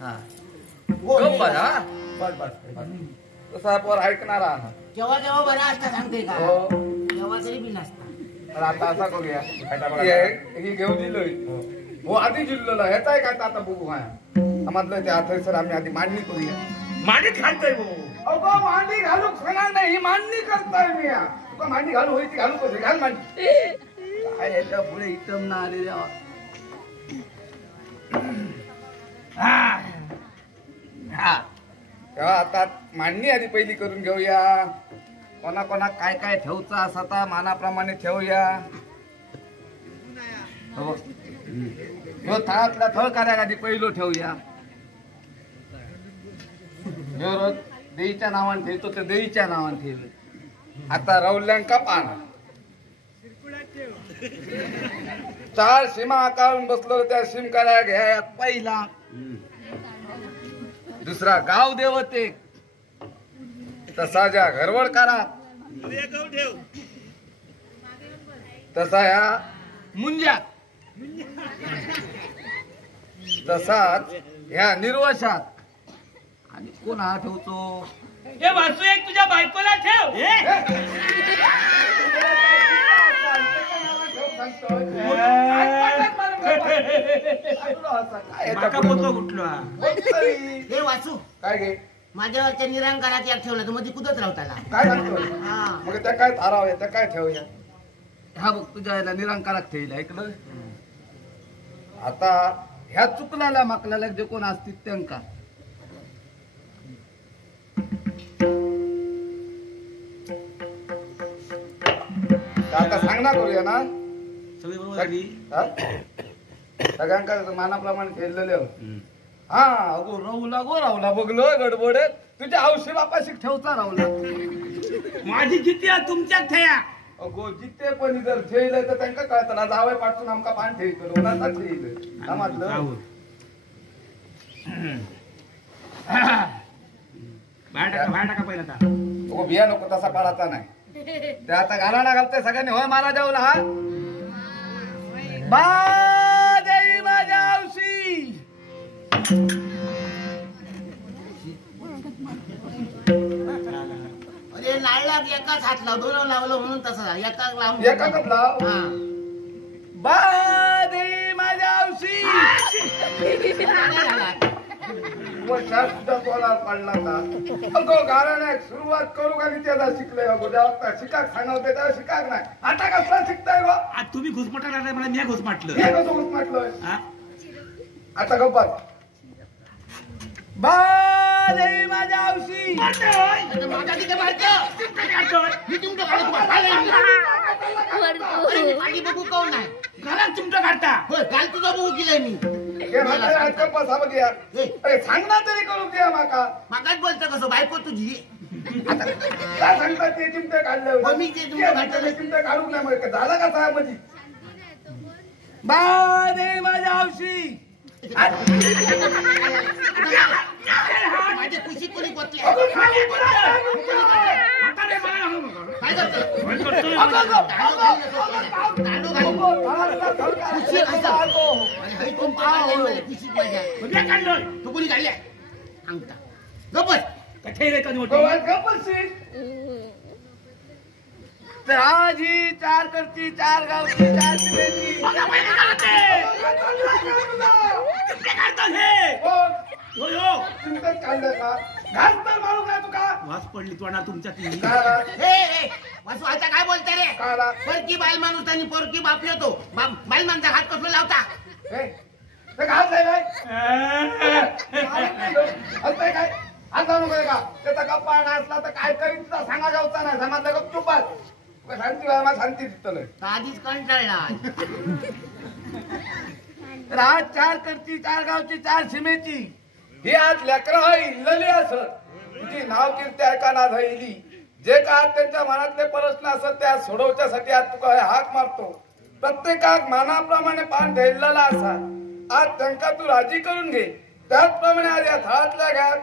हा गप बघा बस बस तसा पोर ऐकणारा हा. जेव्हा जेव्हा बरा असता सांगते का हो तेव्हा तरी बी नसता. तर आता असा करूया ही घेऊन दिलोय हो आधी जिल्ह्याला ह्याचा काय आता बघू हा आम्हाला ते आता सर आम्ही आधी मांडणी करूया. मांडीत घालतोय भाऊ. अगो मांडी घालू सांगणार नाही ही मांडणी करताय मी तुका मांडी घालू होई ती घालू कसे घाल मांडी काय याच्या पुढे इटम ना आले देवा. तेव्हा आता मांडणी आधी पहिली करून घेऊया. कोणा कोणा काय काय ठेवचा असा आता मानाप्रमाणे ठेवूया. हो ह्यो थळातला थळ कार्याक आधी पहिलो ठेवूया. ह्यो रोज देईच्या नावाने ठेवतो ते देईच्या नावाने ठेवले. आता रवल्यांका पाना 4 सीमा आकारून बसलो त्या सीम कार्या घ्या पहिला. दुसरा गाव देवते तसा ज्या घरवड करा तसा ह्या मुंज्या तसाच ह्या निर्वशात. आणि कोण हा ठेवतो हे वासू एक तुझ्या बायकोला ठेव. हे वाचू काय घे माझ्यावरच्या निरंकारात एक ठेवलं तर मध्ये कुदत राहताला. काय सांगतोय मग त्या काय थारावं त्या काय ठेवूया. हा बघ तुझ्या याला निरंकारात ठेवला ऐकलं. आता ह्या चुकलेल्या माकलेल्या जे कोण असतील त्यांका आता सांगणार करूया ना सगळ्यांका मानाप्रमाणे ठेवलेले. हा अगो राहुला बघलो गडबड तुझ्या औषध बापाशी ठेवता राहुला. माझी जिद्दी तुमच्यात ठेया. अगो जिथे पण जर ठेवलं तर त्यांना कळतं ना जावं पाठवून आमका पान ठेवतो लोणाचा ठेवलं समजलं. बाहेर टाका पहिला आता. अगो बिया नको तसा पाडायचा नाही. ते आता घालाना घालते सगळ्यांनी होय मारा जाऊ हा बा देई माझ्या औशी. अरे लाडला एकाच हात लाव दोन लावलं म्हणून तसं एका लावून एका कप लाव बा देई माझ्या औशी. सुद्धा तोला पडला अगो गाण्याला सुरुवात करू का त्याला शिकलोय. अगो जेव्हा शिकाक सांगवते तेव्हा शिकाक नाही. आता कसला शिकताय गो तुम्ही घुसमटाला मला मी घुसमाटलं. हे कसं घुसमाटलोय आता गप्पा बा देई माझ्या औशी. बघू कोण आहे घरात चिमटं काढता. काल तुझा बघू केलाय मी. अरे सांग ना तरी करू द्या माका. मागाच बोलतो कसं बायको तुझी काय सांगतात ते चिमटे काढलं मी ते चिमटे काढून नाही मग झालं का साहेब मध्ये बा देई माझ्या औशी. माझे खुशी कोणी पोचले तू कोणी काढल्या अंगठा तर आज ही 4 करची 4 गावची 4 जिल्ह्याची वास पडली तोंडा तुमच्या वासू आता काय बोलता रे. परकी बाल माणूस आणि परकी बाप येतो बाल माणसा हात कसं लावता. काय आता नको का त्याचा गप्पा असला तर काय करीत सांगा जाऊचा नाही समाजला गपचुपात शांती व्हायला शांती दिसतलं. आधीच कंटाळला. तर आज 4 करची 4 गावची 4 सीमेची ही आज लेकरं इल्लली असत तिची नाव कीर्ती ऐकाना झाली. जे काय त्यांच्या मनातले प्रश्न असत त्या सोडवच्यासाठी आज तुका हाक मारतो. प्रत्येकाक मानाप्रमाणे पान ठेवलेला असा आज त्यांका तू राजी करून घे. त्याचप्रमाणे आज या थाळातल्या घ्यात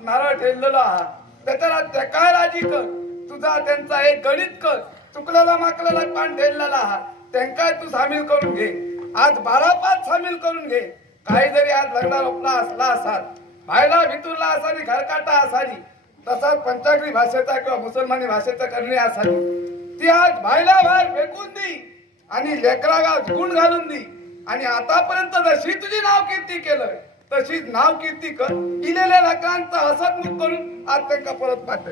नारळ ठेवलेला आहात त्याच्याला त्या काय राजी कर. तुझा त्यांचा एक गणित कर. चुकलेला माकलेला पान ठेवलेला आहात त्यांका तू सामील करून घे. आज 12 पाच सामील करून घे. काही जरी आज लग्न रोपला असला असाल बायला भितुरला असाली घरकाटा असाली तसाच पंचाग्री भाषेचा किंवा मुसलमानी भाषेचा करणे असाली ती आज बायला बाहेर फेकून दी आणि लेकराला गुण घालून दी आणि आतापर्यंत जशी तुझी नाव कीर्ती केलं तशीच नाव कीर्ती कर दिलेल्या लेकरांचं हसतमुख करून आज त्यांना परत पाठव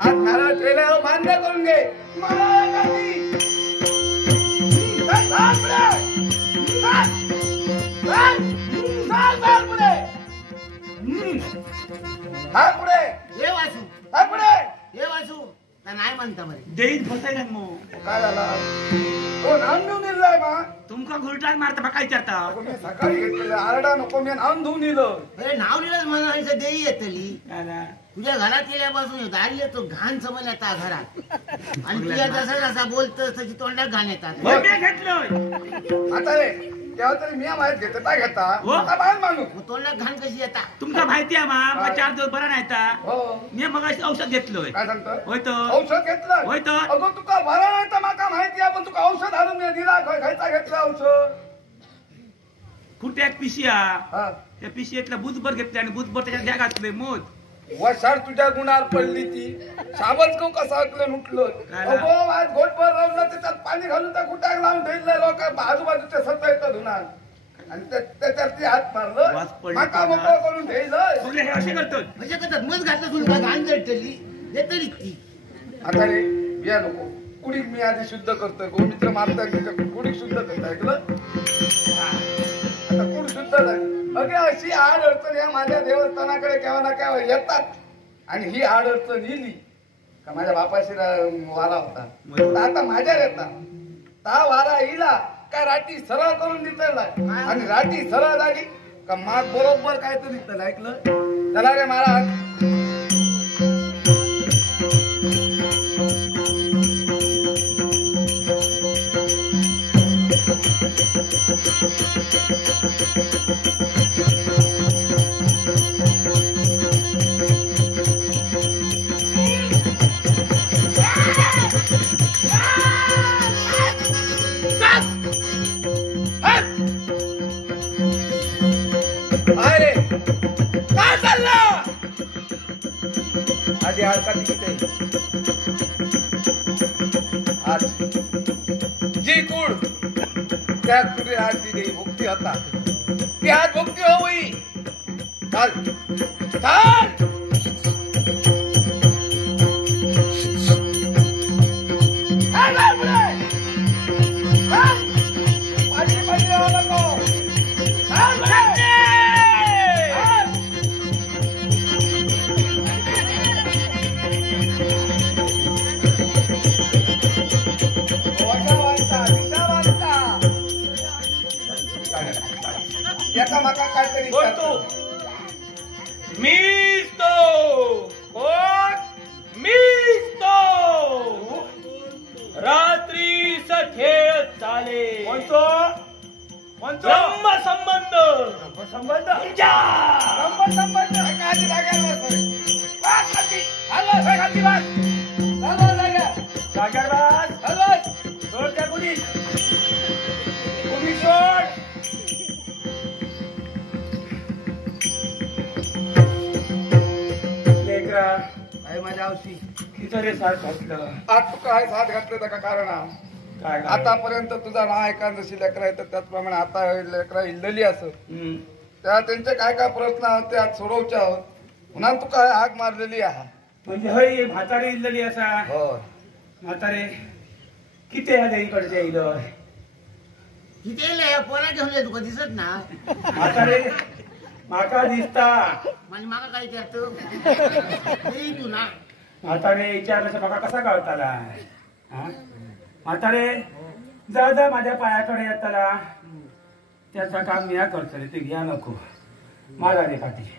आज नारळ ठेवल्यावर मान्य करून घे हा पुढे हे वासू हा पुढे हे वासू का नाही म्हणता बरे देईत फसायला मग काय झाला तो नाव घेऊन दिलाय मा तुमका घुरटात मारता काय विचारता मी सकाळी घेतलेलं आरडा नको मी नाव धुवून दिलं अरे नाव लिहिलं म्हणायचं देई येतली काय ना? तुझ्या घरात गेल्यापासून दारी येतो घाण समज येतात घरात आणि तुझ्या जसा जसा बोलतस तशी तोंडात घाण येतात होय, मी घेतलोय आता रे तेव्हा तरी मी माहित घेते काय घेता हो. आता बाहेर माणूस मग तोंडात घाण कशी येतात तुमका माहिती आहे मला 4 दिवस बरा नाही ता. हो मी मग औषध घेतलोय काय सांगतो होय तो औषध घेतलं होय तो अगो तुका बरा नाही तर माका माहिती आहे पण तुका औषध आणून मी दिला खायचा घेतलं औषध कुठे एक पिशिया हा त्या पिशियातला बुजभर घेतले आणि बुजभर त्याच्यात द्या घातले मोज वशार तुझ्या गुणावर पडली ती सावच को कसा ऐकलं उठलो काय ना? अगो आज घोटभर राहून त्याच्यात पाणी घालून त्या कुटाक लावून ठेवले लोक आजूबाजूच्या सत्ता येतात धुणार आणि त्याच्यात ती हात वास मारलं पडली माका का? मोकळं करून ठेवलं बघले हे असे करतो म्हणजे कसं मग घातलं तुला घाण जळतली येतली ती आता रे या नको कुडीक मी आधी शुद्ध करतोय गोमित्र मारताय कुडीक शुद्ध करताय ऐकलं आता कुड शुद्ध झाली अगे अशी आड अडचण या माझ्या देवस्थानाकडे केव्हा ना केव्हा येतात आणि ही आड अडचण येली का माझ्या बापाशी वारा होता तर आता माझ्या येतात ता वारा येला का राठी सरळ करून दिसला आणि राठी सरळ झाली का माग बरोबर काय तर दिसलं ऐकलं चला रे महाराज अरे काय चाललं आधी हलका तिकीट आहे आज जी कुळ त्या कुठे आज दिली भुक्ती होता ती आज भुक्ती होई चाल चाल एका माका काहीतरी बोलतो मीच तो कोण मीच तो रात्रीचा खेळ चाले म्हणतो म्हणतो ब्रह्म संबंध संबंध संबंध एखादी जाग्यावर जागरबाज सोड त्या कुणी कुणी सोड लेकरा माझ्या औषधी तिथं रे साथ घातलं आज तू काय साथ घातलं त्या कारण काय आतापर्यंत तुझा नाव ऐका जशी लेकरा येतात त्याचप्रमाणे आता लेकरा इल्लली असत त्या त्यांचे काय काय प्रश्न आहेत ते आज सोडवचे आहोत पुन्हा तू काय हाक मारलेली आहे म्हणजे हय म्हातारे इल्लली असा हो म्हातारे किती आले इकडचे इलं तिथे येले पोरा घेऊन ये तुका दिसत ना म्हातारे माका दिसता म्हणजे माका काय करतो तू ना म्हातारे विचारल्याचा बघा कसा कळताला हा? म्हातारे जा जा माझ्या पायाकडे येताला त्याचं काम मी करतो रे ते घ्या नको माझा रे काठी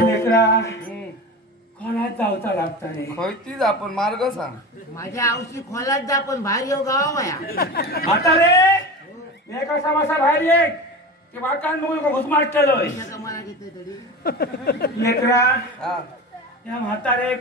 लेकरा कोणात जाऊचा लागता रे खयतीच आपण मार्ग सांग माझ्या आवशी खोलात जा पण बाहेर येऊ गावा या म्हातारे मी कसा बसा बाहेर ये ते वाकान नको घुसमाट केलोय मला घेते तरी लेकरा हा या म्हातारेक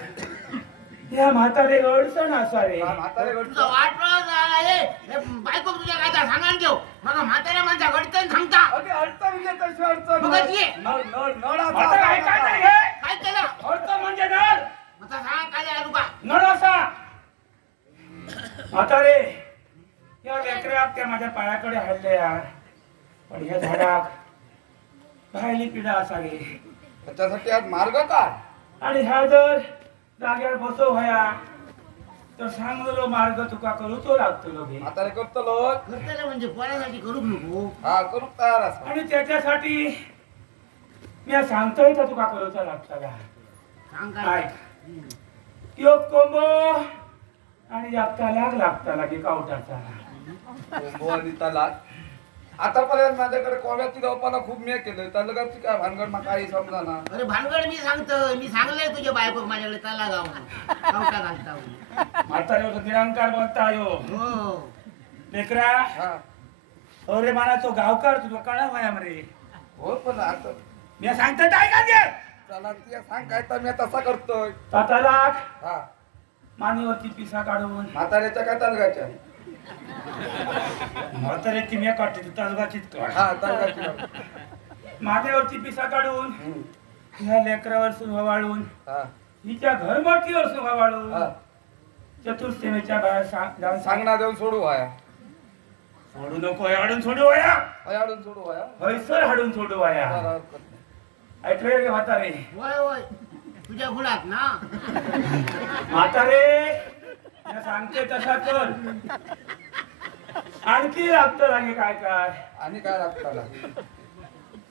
या म्हातारे अडचण असा रे. म्हातारे तुझा वाटलं बायको तुझ्या काय त्या सांगाल घेऊ मग म्हाताऱ्या माणसा घडतं सांगता अडचण म्हणजे तशी अडचण मग नाही. कशी आहे? नळ आता काय काय नाही हे? काय केलं अडचण म्हणजे नळ. आता सांग काय झालं तुका नळ असा म्हातारे या लेकराक त्या माझ्या पायाकडे हल्ले यार. पण ह्या झाडाक पाहिली पिढा असा रे. त्याच्यासाठी आज मार्ग काय आणि ह्या जर जाग्यावर बसव व्हाया तर सांगलो मार्ग तुका करूचो लागतो घे. म्हातारे करतो लोक करतेलं म्हणजे कोणासाठी करूच नको हा करू तयार असा आणि त्याच्यासाठी मी सांगतोय का तुका करूचा लागता सांग काय काय त्यो कोंबो आणि लागता लागे कावटाचा. कोंबो आणि तलाक आतापर्यंत माझ्याकडे कोंब्याची गप्पाना खूप मी केलं तलगाची काय भानगड मला काही समजा ना. अरे भानगड मी सांगतो मी सांगलंय तुझ्या बायको माझ्याकडे चला गाव कवटा घालता म्हातारे निरंकार बोलता यो हो लेकरा. हा अरे मला तो गावकार तुझा कळा व्हाया मरे. हो पण आता मी सांगतो काय का ते चला ती सांग काय तर मी तसा करतोय. तलाक हा मानेवरती पिसा काढून म्हाताऱ्याच्या काय तलगाच्या म्हाताऱ्याची मी काढते तू तलगाचीच काढ. हा तलगाची मानेवरती पिसा काढून ह्या लेकरावर सुद्धा वाळून हा हिच्या घरमाटीवर सुद्धा वाळून हा चतुर्सेवेच्या बाहेर जाऊन सांगणा देऊन सोडू वाया सोडू नको हाडून सोडू वया हयाडून सोडू वाया हैसर हाडून सोडू वया. बरं, हरकत नाही. ऐकले रे म्हातारे. होय होय तुझ्या गुणात ना म्हातारे मी सांगते तसा कर. आणखी लागतं लागे काय काय आणि काय लागतं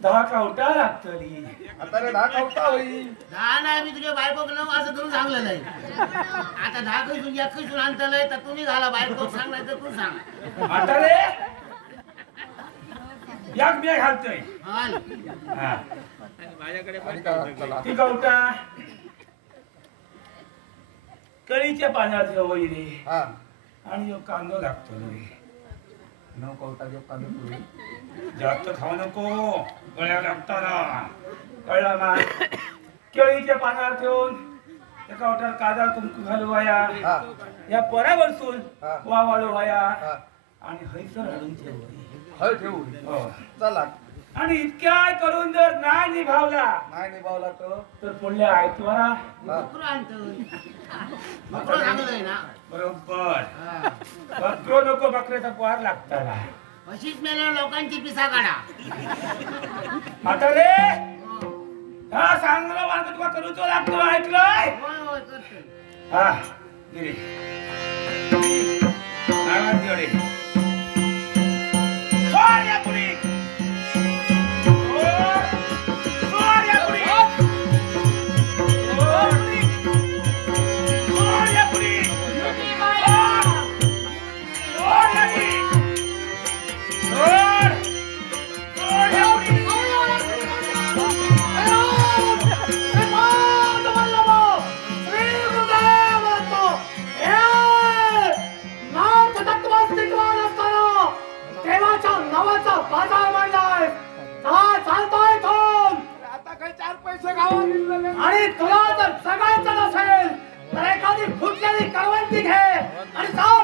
10 कावटा लागतली. म्हातारे दहा खावता होई दहा नाही मी तुझ्या बायकोक नऊ असं तुम्ही सांगलेलं आहे आता 10 कैसून 1 कैसून आणतलंय तर तुम्ही घाला बायको सांगलाय तर तू सांग म्हातारे याक मी घालतोय. हाल हा. आणि काय लागतं ती कावटा कळीच्या पाण्यात ठेवई रे. हा आणि यो कांदो लागतो रे. नऊ कवटा घेऊ कांदे पोळी. जास्त खाऊ नको गळ्या लागताना कळला ना. केळीच्या पानावर ठेवून एका ओठात कादा कुंकू घालू वाया हा या परा बसून हा. वावाळू वाया हा आणि हैसर हाडून ठेवू. हय ठेवू हो. चला आणि इतक्या करून जर नाही निभावला नाही निभावला तर पुढल्या आयतवारा हा. बकरू आणतोय बकरू सांगलंय ना बरोबर हा. बकरो नको बकऱ्याचा पोहार लागताना. अशीच मेल्या लोकांची पिसा काढा म्हातारे हो. हा सांगलो मार्ग तुला करूचो लागतो ऐकलंय. होय होय करतोय हा गिरे नागात गेले. सोड या पुढे. सोड. सोड या पुढे. सोड. सोड या पुढे. सोड. सोड या पुढे. सोड. सोड या पुढे. आता काही 4 पैसे गावात दिलेले आणि तुला जर सगळ्यांचं नसेल तर एखादी फुटलेली करवंती घे आणि जाऊन